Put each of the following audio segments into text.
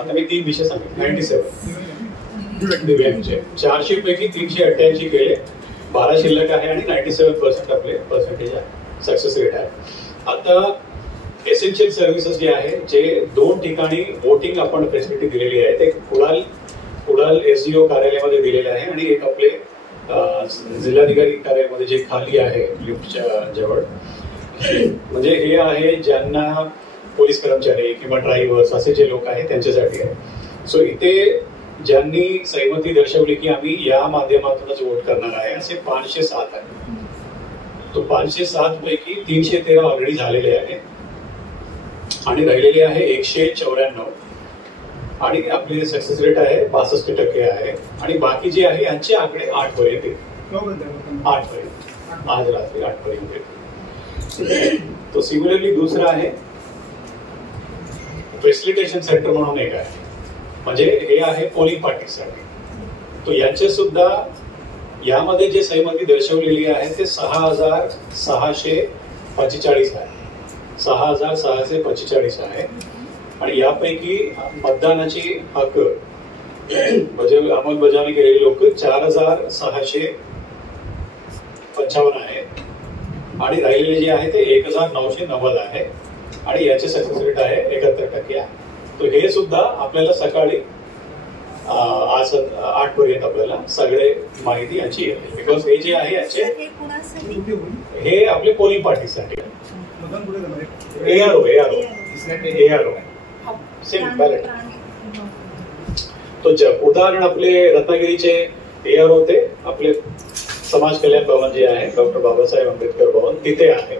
आता मी 3 विषय सांगितले. 97 दिव्यांगचे 400 पैकी 388 केले, 12 शिल्लक आहे आणि 97% आपले पर्सेंटेज आहे, सक्सेस रेट आहे. आता एसेन्शियल सर्व्हिसेस जे आहे, जे 2 ठिकाणी वोटिंग आपण फॅसिलिटी दिलेली आहे, ते कुडाल SDO कार्यालयामध्ये दिलेले आहे आणि एक आपले जिल्हाधिकारी कार्यालयामध्ये जे खाली आहे लिफ्टच्या जवळ. म्हणजे हे आहे ज्यांना पोलीस कर्मचारी किंवा ड्रायव्हर्स असे जे लोक आहेत त्यांच्यासाठी आहे. सो इथे ज्यांनी सहमती दर्शवली की आम्ही या माध्यमातूनच वोट करणार आहे असे 507 आहे. तो 507 पैकी 313 ऑलरेडी झालेले आहे आणि राहिलेले आहे 194 आणि आपले सक्सेस रेट आहे 65% आहे. आणि बाकी जे आहे यांचे आकडे 8 पर्यंत येतील, 8 पर्यंत, आज रात्री 8 पर्यंत येतील. तो सिमिलरली दुसरा आहे फॅसिलिटेशन सेंटर म्हणून एक आहे, म्हणजे हे आहे पोलिंग पार्टीसाठी. तो यांचे सुद्धा यामध्ये जे सहमती दर्शवलेली आहे ते 6,645 आहे, 6,645 आहे. आणि यापैकी मतदानाची हक्क म्हणजे अंमलबजावणी केलेली लोक 4,655 आहे आणि राहिलेले जे आहे ते 1,990 आहे आणि याचे सक्सेस रेट आहे 71% आहे. तर हे सुद्धा आपल्याला सकाळी आज 8 पर्यंत आपल्याला सगळे माहिती याची येते. बिकॉज हे जे आहे याचे हे आपले पोलिंग पार्टीसाठी ARO सेम बॅलेट. तो उदाहरण आपले रत्नागिरीचे ARO होते, आपले समाज कल्याण भवन जे आहे डॉक्टर बाबासाहेब आंबेडकर भवन तिथे आहे.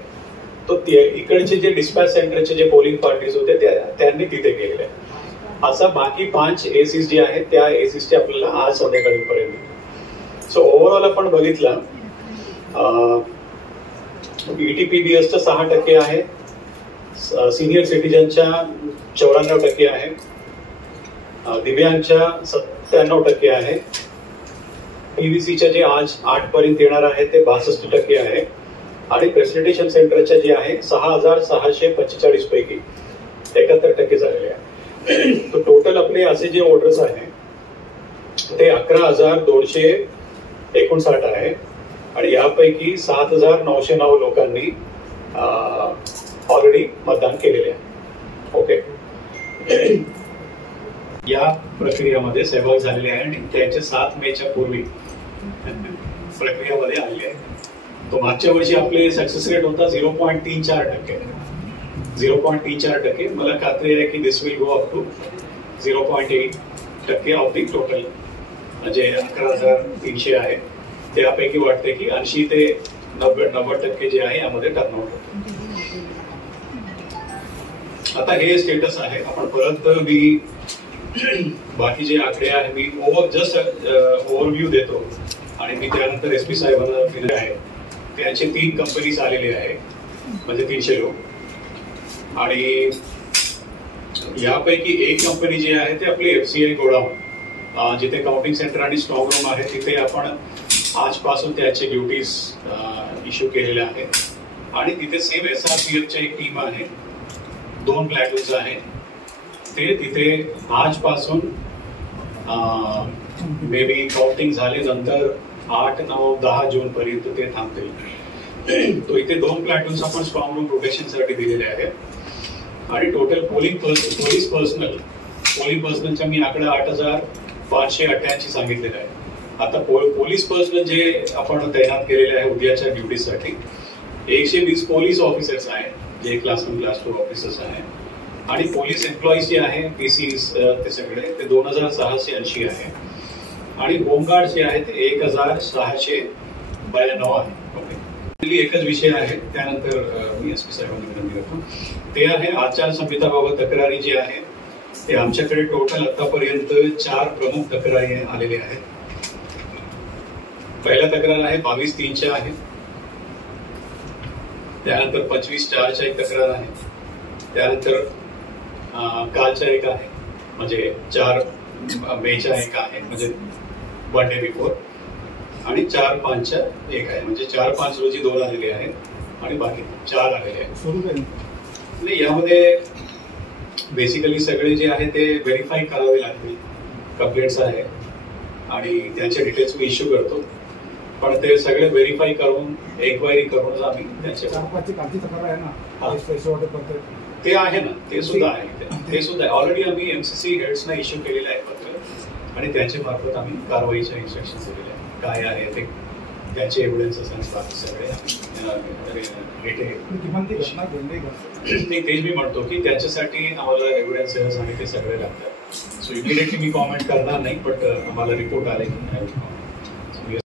तो इकडचे जे डिस्पॅच सेंटरचे जे पोलिंग पार्टीज होते त्यांनी तिथे केलेले. असा बाकी 5 ACs जे आहेत त्या ACsचे आपल्याला आज संध्याकाळीपर्यंत. सो ओव्हरऑल आपण बघितलं ETPBSचं 6% आहे, सिनियर सिटीजनच्या 94% आहे, दिव्यांगच्या 97% आहे, PVCच्या जे आज 8 पर्यंत येणार आहे ते 62% आहे आणि फॅसिलिटेशन सेंटरच्या जे आहे 6,645 पैकी 71% झालेले आहे. तर टोटल आपले असे जे वोटर्स आहे ते 11,259 आहे आणि यापैकी 7,909 लोकांनी ऑलरेडी मतदान केलेले आहे. ओके, या प्रक्रियेमध्ये सहभाग झालेले आहे आणि त्यांचे 7 मेच्या पूर्वी प्रक्रियामध्ये आलेले आहे. तो मागच्या वर्षी आपले सक्सेस रेट होता 0.34%. 0.34%. मला खात्री आहे की this will go up to 0.8% of the total, म्हणजे 11,300 आहे. त्यापैकी वाटते की 80 ते 90% जे आहे यामध्ये टर्नआउट होतं. आता हे स्टेटस आहे. आपण परत मी बाकी जे आकडे आहे मी जस्ट ओव्हरव्ह्यू देतो आणि मी त्यानंतर SP साहेबांना दिले आहे. त्यांचे 3 कंपनीज आलेले आहे, म्हणजे 300 लोक. आणि यापैकी एक कंपनी जी आहे ते आपली FCI गोडाऊन, जिथे काउंटिंग सेंटर आणि स्ट्रॉंग रूम आहे, तिथे आपण आजपासून त्याचे ड्युटीज इश्यू केलेल्या आहेत. आणि तिथे सेम SRPFची एक टीम आहे, 2 प्लॅटून्स आहे. ते तिथे आजपासून मे बी काउंटिंग झाले नंतर 8, 9, 10 जून पर्यंत ते थांबतील. तो इथे 2 प्लॅटून्स आपण स्ट्रॉंग रूम प्रोटेक्शनसाठी दिलेले आहेत. आणि टोटल पोलिंग पर्सनलचा मी आकडा 8,588 सांगितलेला आहे. आता पोलीस पर्सनल जे आपण तैनात केलेले आहे उद्याच्या ड्युटीसाठी 120 पोलीस ऑफिसर्स आहेत, जे क्लास 1, क्लास 2 ऑफिसर्स आहेत. आणि पोलीस एम्प्लॉईज जे आहे PCs ते सगळे ते 2,680 आहे. आणि होमगार्ड जे आहे ते 1,692 आहे. ओके, एकच विषय आहे. त्यानंतर मी SP साहेबांना विनंती करतो ते आहे आचारसंहिताबाबत तक्रारी जी आहे ते आमच्याकडे टोटल आतापर्यंत 4 प्रमुख तक्रारी आलेल्या आहेत. पहिला तक्रार आहे 22/3 आहे. त्यानंतर 25/4 एक तक्रार आहे. त्यानंतर कालच्या एक आहे, म्हणजे 4 मेच्या एक आहे, म्हणजे 1 डे बिफोर. आणि 4/5 एक आहे, म्हणजे 4/5 रोजी 2 आलेले आहेत आणि बाकी 4 आलेले आहेत. यामध्ये बेसिकली सगळे जे आहे ते व्हेरीफाय करावे लागतील. कंप्लेंट्स आहे आणि त्यांचे डिटेल्स मी इश्यू करतो, पण ते सगळे व्हेरीफाय करून एन्क्वायरी करूनच आम्ही त्यांचे ते आहे ना, ते सुद्धा आहे. ते सुद्धा ऑलरेडी आम्ही MCC हेड्सना इश्यू केलेलं आहे पत्र आणि त्यांच्या मार्फत आम्ही कारवाईच्या इन्स्ट्रक्शन दिलेले आहे. काय आहे ते त्याचे एव्हिडन्सेस आणि बाकी सगळे तेच मी म्हणतो की त्याच्यासाठी आम्हाला एव्हिडन्सेस आणि ते सगळे लागतात. सो इमिडिएटली मी कॉमेंट करणार नाही, बट आम्हाला रिपोर्ट आले की